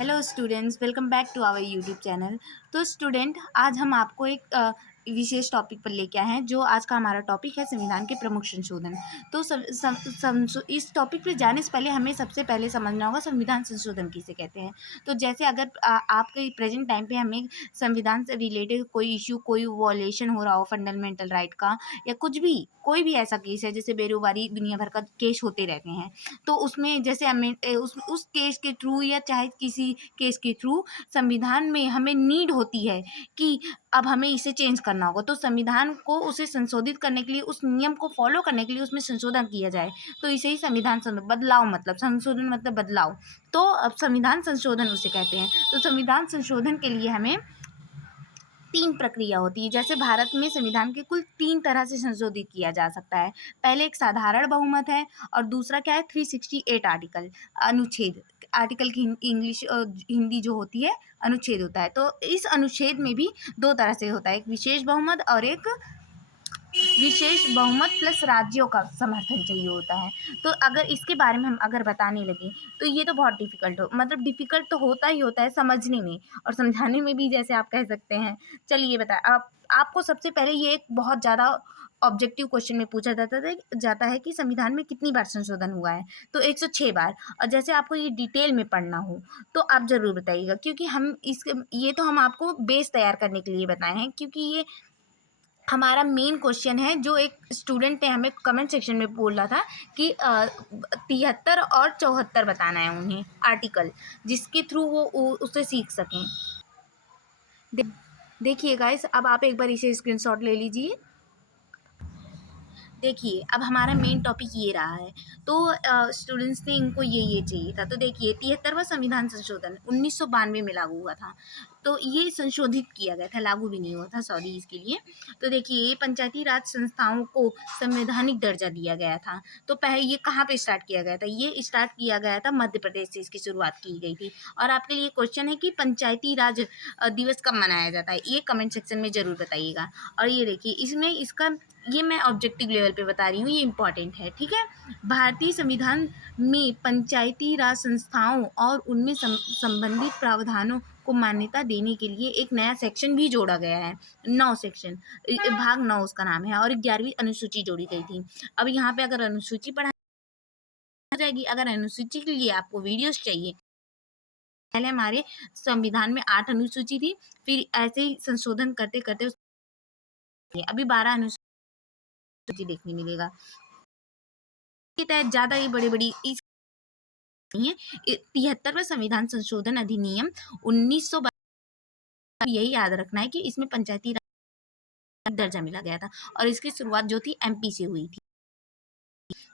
Hello students, welcome back to our YouTube channel. तो student, आज हम आपको एक विशेष टॉपिक पर लेके आए हैं। जो आज का हमारा टॉपिक है संविधान के प्रमुख संशोधन। तो इस टॉपिक पे जाने से पहले हमें सबसे पहले समझना होगा संविधान संशोधन किसे कहते हैं। तो जैसे अगर आपके प्रेजेंट टाइम पे हमें संविधान से रिलेटेड कोई इश्यू, कोई वॉलेशन हो रहा हो फंडामेंटल राइट का, या कुछ भी कोई भी ऐसा केस है, जैसे बेरोजगारी दुनिया भर का केस होते रहते हैं, तो उसमें जैसे हमें उस केस के थ्रू या चाहे किसी केस के थ्रू संविधान में हमें नीड होती है कि अब हमें इसे चेंज करना होगा, तो संविधान को उसे संशोधित करने के लिए, उस नियम को फॉलो करने के लिए उसमें संशोधन किया जाए, तो इसे ही बदलाव, मतलब संशोधन मतलब बदलाव। तो अब संविधान संशोधन उसे कहते हैं। तो संविधान संशोधन के लिए हमें 3 प्रक्रिया होती है। जैसे भारत में संविधान के कुल 3 तरह से संशोधित किया जा सकता है। पहले एक साधारण बहुमत है, और दूसरा क्या है, 368 आर्टिकल, अनुच्छेद। आर्टिकल की इंग्लिश हिंदी जो होती है अनुच्छेद होता है। तो इस अनुच्छेद में भी 2 तरह से होता है, एक विशेष बहुमत और एक विशेष बहुमत प्लस राज्यों का समर्थन चाहिए होता है। तो अगर इसके बारे में हम अगर बताने लगे तो ये तो बहुत डिफ़िकल्ट तो होता ही होता है समझने में और समझाने में भी, जैसे आप कह सकते हैं। चलिए बताएं, आपको सबसे पहले ये एक बहुत ज़्यादा ऑब्जेक्टिव क्वेश्चन में पूछा जाता है कि संविधान में कितनी बार संशोधन हुआ है। तो 106 बार। और जैसे आपको ये डिटेल में पढ़ना हो तो आप ज़रूर बताइएगा, क्योंकि ये तो हम आपको बेस तैयार करने के लिए बताए हैं, क्योंकि ये हमारा मेन क्वेश्चन है। जो एक स्टूडेंट ने हमें कमेंट सेक्शन में बोला था कि 73 और 74 बताना है उन्हें आर्टिकल, जिसके थ्रू वो उसे सीख सकें। देखिए गाइस, अब आप एक बार इसे स्क्रीनशॉट ले लीजिए। देखिए, अब हमारा मेन टॉपिक ये रहा है। तो स्टूडेंट्स ने इनको ये चाहिए था। तो देखिए, 73वां संविधान संशोधन 1992 में लागू हुआ था। तो ये संशोधित किया गया था, लागू भी नहीं हुआ था, सॉरी इसके लिए। तो देखिए, ये पंचायती राज संस्थाओं को संवैधानिक दर्जा दिया गया था। तो पहले ये कहाँ पे स्टार्ट किया गया था? ये स्टार्ट किया गया था मध्य प्रदेश से, इसकी शुरुआत की गई थी। और आपके लिए क्वेश्चन है कि पंचायती राज दिवस कब मनाया जाता है, ये कमेंट सेक्शन में ज़रूर बताइएगा। और ये देखिए, इसमें इसका ये मैं ऑब्जेक्टिव लेवल पे बता रही हूँ, ये इम्पॉर्टेंट है, ठीक है। भारतीय संविधान में पंचायती राज संस्थाओं और उनमें संबंधित प्रावधानों को मान्यता देने के लिए एक नया सेक्शन भी जोड़ा गया है। 9 सेक्शन, भाग 9 उसका नाम है, और 11वीं अनुसूची जोड़ी गई थी। अब यहाँ पे अगर अनुसूची पढ़ाई जाएगी, अगर अनुसूची के लिए आपको वीडियोस चाहिए, पहले हमारे संविधान में 8 अनुसूची थी, फिर ऐसे ही संशोधन करते करते अभी 12 अनुसूची देखने मिलेगा। के तहत ज़्यादा ही बड़ी-बड़ी इस नहीं है। 73वां संविधान संशोधन अधिनियम 1992, यही याद रखना है कि इसमें पंचायती राज दर्जा मिला गया था, और इसकी शुरुआत जो थी एमपी से हुई थी।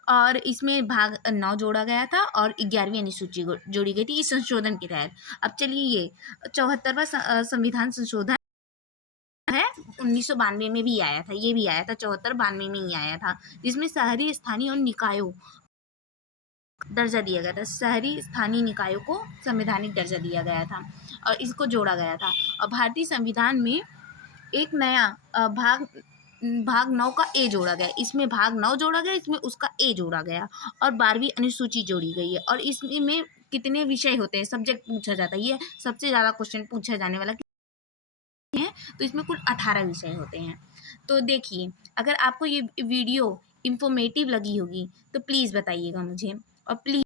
और इसमें भाग 9 जोड़ा गया था और 11वीं अनुसूची जोड़ी गई थी इस संशोधन के तहत। अब चलिए, ये 74वां संविधान संशोधन है, 1992 में भी आया था, ये भी आया था, 74-92 में ही आया था, जिसमें शहरी, स्थानीय और निकायों दर्जा दिया गया था। शहरी स्थानीय निकायों को संवैधानिक दर्जा दिया गया था और इसको जोड़ा गया था। और भारतीय संविधान में एक नया भाग 9 का ए जोड़ा गया, इसमें भाग 9 जोड़ा गया, इसमें उसका ए जोड़ा गया, और 12वीं अनुसूची जोड़ी गई है। और इसमें कितने विषय होते हैं, सब्जेक्ट पूछा जाता है, ये सबसे ज़्यादा क्वेश्चन पूछा जाने वाला है। तो इसमें कुल 18 विषय होते हैं। तो देखिए, अगर आपको ये वीडियो इंफॉर्मेटिव लगी होगी तो प्लीज़ बताइएगा मुझे, और प्लीज़